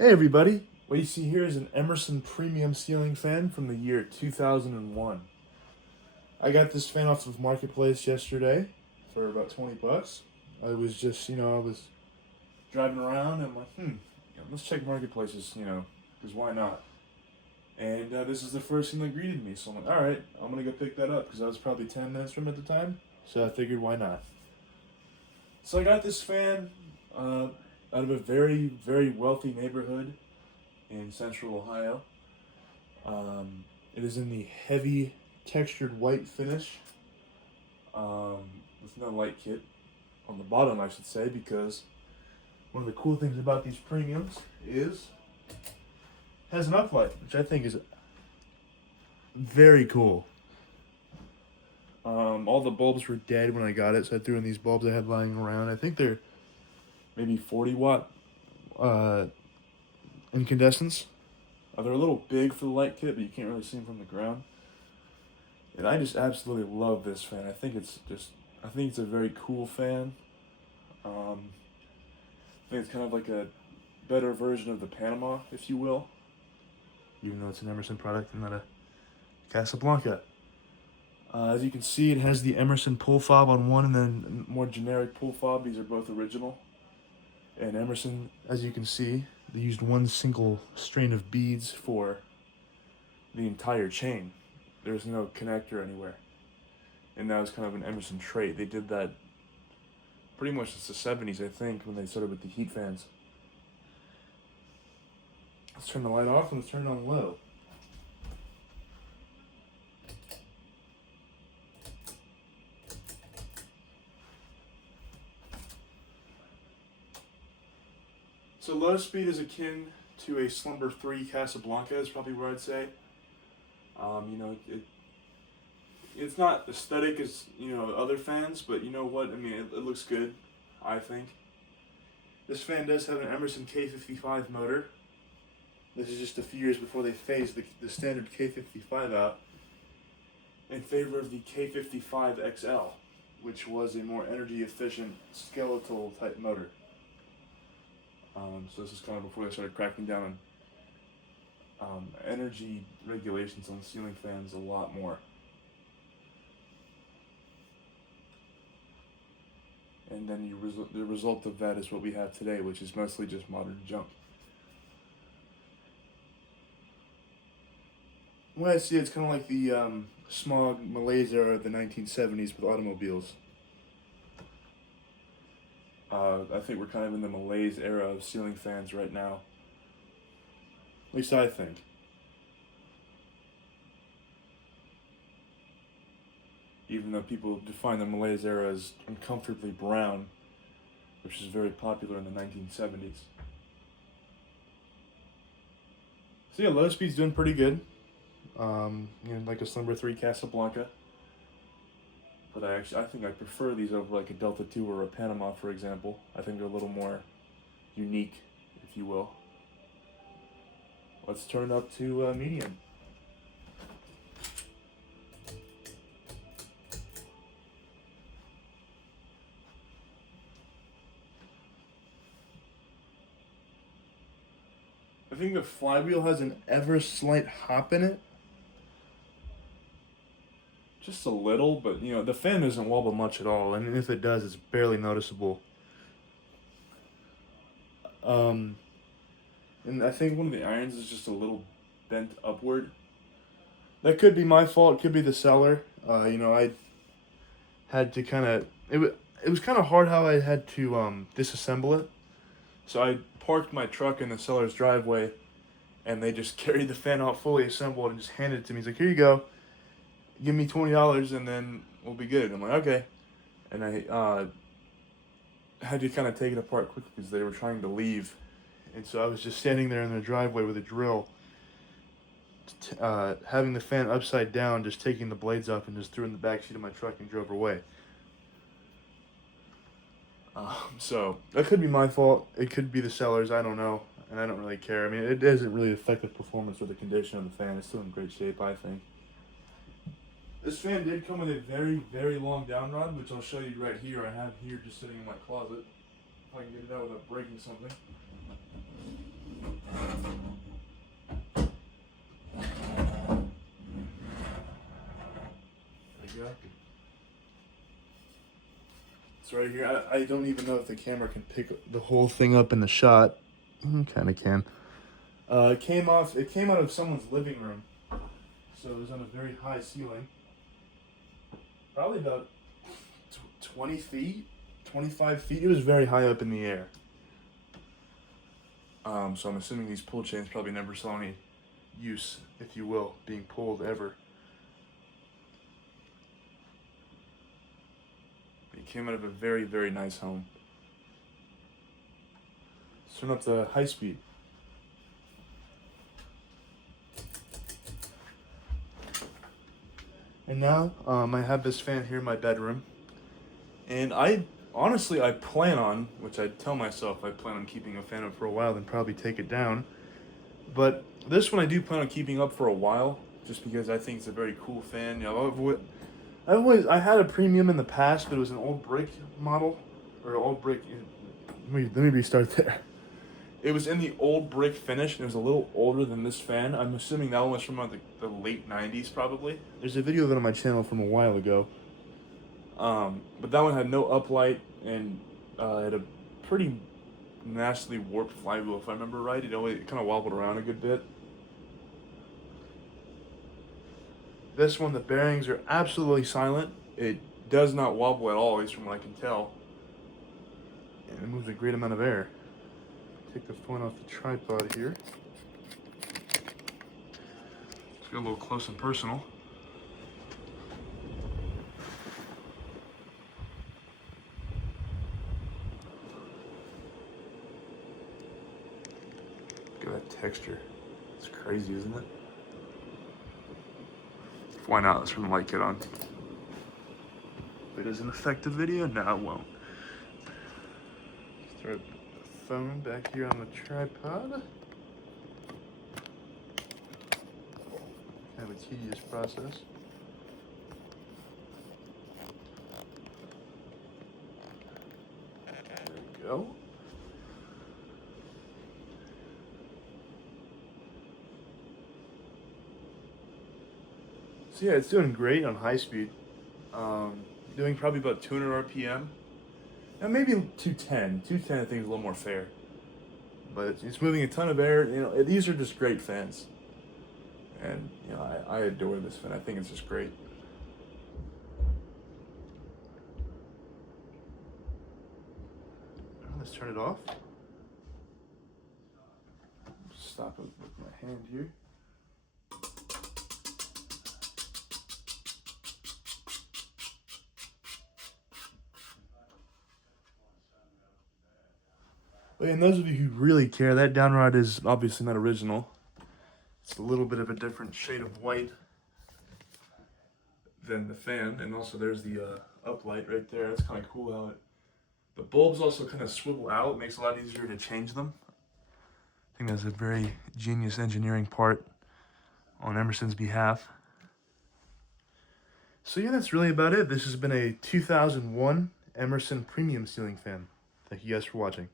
Hey everybody! What you see here is an Emerson premium ceiling fan from the year 2001. I got this fan off of Marketplace yesterday for about 20 bucks. I was just, I was driving around and I'm like, let's check Marketplaces, because why not? And this is the first thing that greeted me, so I'm like, alright, I'm gonna go pick that up because I was probably 10 minutes from it at the time, so I figured why not. So I got this fan out of a very, very wealthy neighborhood in central Ohio. It is in the heavy textured white finish with no light kit on the bottom, I should say, because one of the cool things about these premiums is it has an uplight, which I think is very cool. All the bulbs were dead when I got it, so I threw in these bulbs I had lying around. I think they're maybe 40 watt incandescents. They're a little big for the light kit, but you can't really see them from the ground. And I just absolutely love this fan. I think it's a very cool fan. I think it's kind of like a better version of the Panama, if you will. Even though it's an Emerson product and not a Casablanca. As you can see, it has the Emerson pull fob on one and then more generic pull fob. These are both original. And Emerson, as you can see, they used one single strain of beads for the entire chain. There's no connector anywhere. And that was kind of an Emerson trait. They did that pretty much since the 70s, I think, when they started with the heat fans. Let's turn the light off and let's turn it on low. So low speed is akin to a Slumber 3 Casablanca is probably where I'd say. It's not aesthetic as, other fans, but you know what? I mean, it looks good, I think. This fan does have an Emerson K55 motor. This is just a few years before they phased the standard K55 out in favor of the K55XL, which was a more energy efficient skeletal type motor. So this is kind of before they started cracking down on energy regulations on ceiling fans a lot more. And then the result of that is what we have today, which is mostly just modern junk. When I see it, it's kind of like the smog malaise era of the 1970s with automobiles. I think we're kind of in the malaise era of ceiling fans right now. At least I think. Even though people define the malaise era as uncomfortably brown, which is very popular in the 1970s. So yeah, low speed's doing pretty good. Like a Slumber 3 Casablanca. But I think I prefer these over like a Delta 2 or a Panama, for example. I think they're a little more unique, if you will. Let's turn it up to medium. I think the flywheel has an ever slight hop in it. Just a little, but the fan doesn't wobble much at all, and if it does, it's barely noticeable. And I think one of the irons is just a little bent upward. That could be my fault. It could be the seller. I had to kind of it was kind of hard how I had to disassemble it. So I parked my truck in the seller's driveway, and they just carried the fan out fully assembled and just handed it to me. He's like, "Here you go. Give me $20 and then we'll be good." I'm like, okay. And I had to kind of take it apart quickly because they were trying to leave. And so I was just standing there in their driveway with a drill, having the fan upside down, just taking the blades up and just threw it in the back seat of my truck and drove away. So that could be my fault. It could be the seller's. I don't know. And I don't really care. I mean, it doesn't really affect the performance or the condition of the fan. It's still in great shape, I think. This fan did come with a very, very long down rod, which I'll show you right here. I have here just sitting in my closet. If I can get it out without breaking something. It's right here. I don't even know if the camera can pick the whole thing up in the shot. Kind of can. It came out of someone's living room, so it was on a very high ceiling. Probably about 20 feet, 25 feet. It was very high up in the air. So I'm assuming these pull chains probably never saw any use, if you will, being pulled ever. It came out of a very, very nice home. Let's turn up the high speed. And now, I have this fan here in my bedroom. And honestly, I plan on, which I tell myself, I plan on keeping a fan up for a while, then probably take it down. But this one I do plan on keeping up for a while, just because I think it's a very cool fan. You know, I had a premium in the past, but it was an old brick model, or an old brick. Let me restart there. It was in the old brick finish, and it was a little older than this fan. I'm assuming that one was from the late 90s, probably. There's a video of it on my channel from a while ago. But that one had no uplight, and had a pretty nastily warped flywheel, if I remember right. It kind of wobbled around a good bit. This one, the bearings are absolutely silent. It does not wobble at all, at least from what I can tell. And it moves a great amount of air. Take the phone off the tripod here. Let's get a little close and personal. Look at that texture. It's crazy, isn't it? Why not? Let's turn the light kit on. If it doesn't affect the video, no, it won't. Let's throw the phone back here on the tripod. Kind of a tedious process. There we go. So yeah, it's doing great on high speed. Doing probably about 200 RPM. And maybe 210. 210 I think is a little more fair. But it's moving a ton of air. You know, these are just great fans. And you know, I adore this fan. I think it's just great. Let's turn it off. Stop it with my hand here. And those of you who really care, that downrod is obviously not original. It's a little bit of a different shade of white than the fan. And also there's the uplight right there. That's kind of cool how the bulbs also kind of swivel out. It makes it a lot easier to change them. I think that's a very genius engineering part on Emerson's behalf. So yeah, that's really about it. This has been a 2001 Emerson premium ceiling fan. Thank you guys for watching.